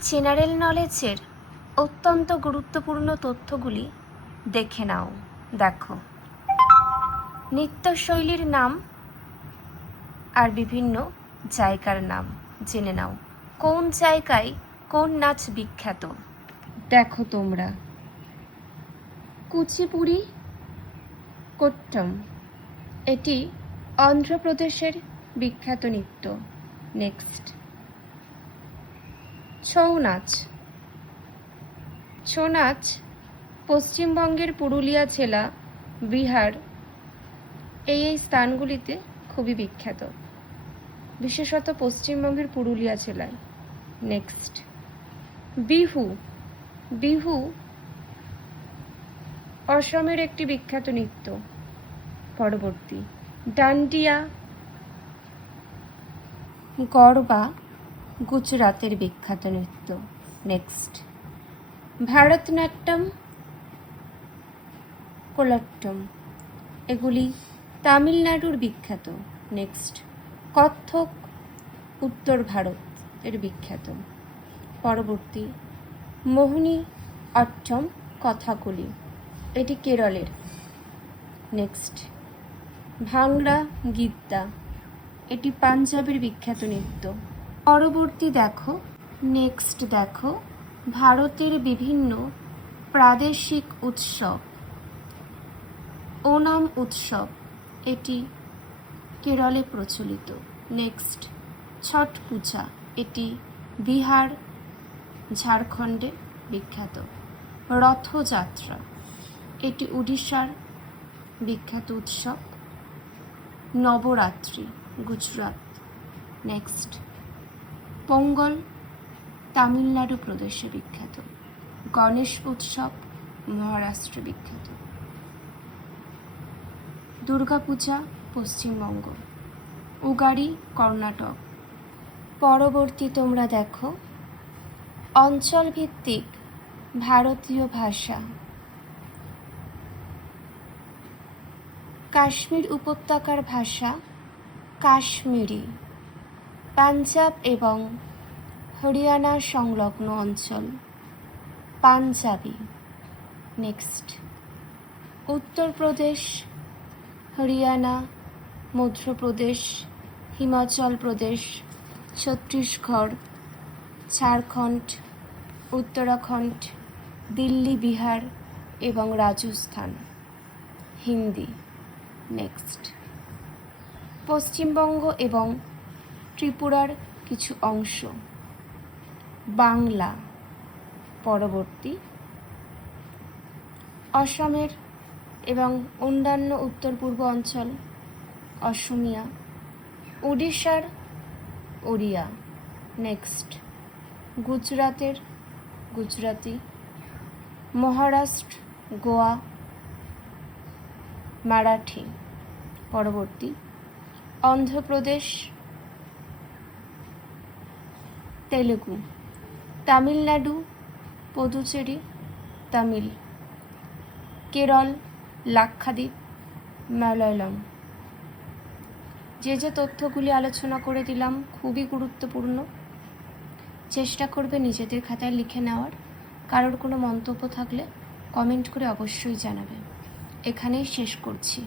General নলেজের অত্যন্ত গুরুত্বপূর্ণ তথ্যগুলি দেখে নাও। দেখো, নৃত্যশৈলীর নাম আর বিভিন্ন জায়গার নাম জেনে নাও। কোন জায়গায় কোন নাচ বিখ্যাত? দেখো তোমরা, কুচিপুড়ি কোট্টম, এটি অন্ধ্রপ্রদেশের বিখ্যাত নৃত্য। নেক্সট, ছৌ নাচ। ছৌ নাচ পশ্চিমবঙ্গের পুরুলিয়া জেলা, বিহার এই স্থানগুলিতে খুবই বিখ্যাত, বিশেষত পশ্চিমবঙ্গের পুরুলিয়া জেলায়। নেক্সট, বিহু। বিহু অসমের একটি বিখ্যাত নৃত্য। পরবর্তী, ডান্ডিয়া। গরবা গুজরাতের বিখ্যাত নৃত্য। নেক্সট, ভারতনাট্যম, কোলাট্টম, এগুলি তামিলনাড়ুর বিখ্যাত। নেক্সট, কত্থক উত্তর ভারতের বিখ্যাত। পরবর্তী, মোহিনী অট্টম কথাকলি, এটি কেরলের। নেক্সট, ভাংড়া গিদ্দা, এটি পাঞ্জাবের বিখ্যাত নৃত্য। পরবর্তী দেখো, নেক্সট দেখো, ভারতের বিভিন্ন প্রাদেশিক উৎসব। ওনাম উৎসব, এটি কেরলে প্রচলিত। নেক্সট, ছট পূজা, এটি বিহার ঝাড়খণ্ডে বিখ্যাত। রথযাত্রা, এটি উড়িষ্যার বিখ্যাত উৎসব। নবরাত্রি, গুজরাট। নেক্সট, পোঙ্গল তামিলনাড়ু প্রদেশে বিখ্যাত। গণেশ উৎসব মহারাষ্ট্রে বিখ্যাত। দুর্গাপূজা পশ্চিমবঙ্গ। উগাড়ি কর্ণাটক। পরবর্তী তোমরা দেখো, অঞ্চলভিত্তিক ভারতীয় ভাষা। কাশ্মীর উপত্যকার ভাষা কাশ্মীরি। পাঞ্জাব এবং হরিয়ানা সংলগ্ন অঞ্চল পাঞ্জাবি। নেক্সট, উত্তরপ্রদেশ, হরিয়ানা, মধ্যপ্রদেশ, হিমাচল প্রদেশ, ছত্তিশগড়, ঝাড়খণ্ড, উত্তরাখণ্ড, দিল্লি, বিহার এবং রাজস্থান হিন্দি। নেক্সট, পশ্চিমবঙ্গ এবং ত্রিপুরার কিছু অংশ বাংলা। পরবর্তী, অসমের এবং অন্যান্য উত্তর পূর্ব অঞ্চল অসমিয়া। উড়িষ্যার ওড়িয়া। নেক্সট, গুজরাতের গুজরাতি। মহারাষ্ট্র, গোয়া, মারাঠি। পরবর্তী, অন্ধ্রপ্রদেশ, তেলেগু। তামিলনাড়ু, পুদুচেরি, তামিল। কেরল, লাক্ষাদ্বীপ, মালয়ালম। যে তথ্যগুলি আলোচনা করে দিলাম খুবই গুরুত্বপূর্ণ। চেষ্টা করবে নিজেদের খাতায় লিখে নেওয়ার। কারোর কোনো মন্তব্য থাকলে কমেন্ট করে অবশ্যই জানাবে। এখানেই শেষ করছি।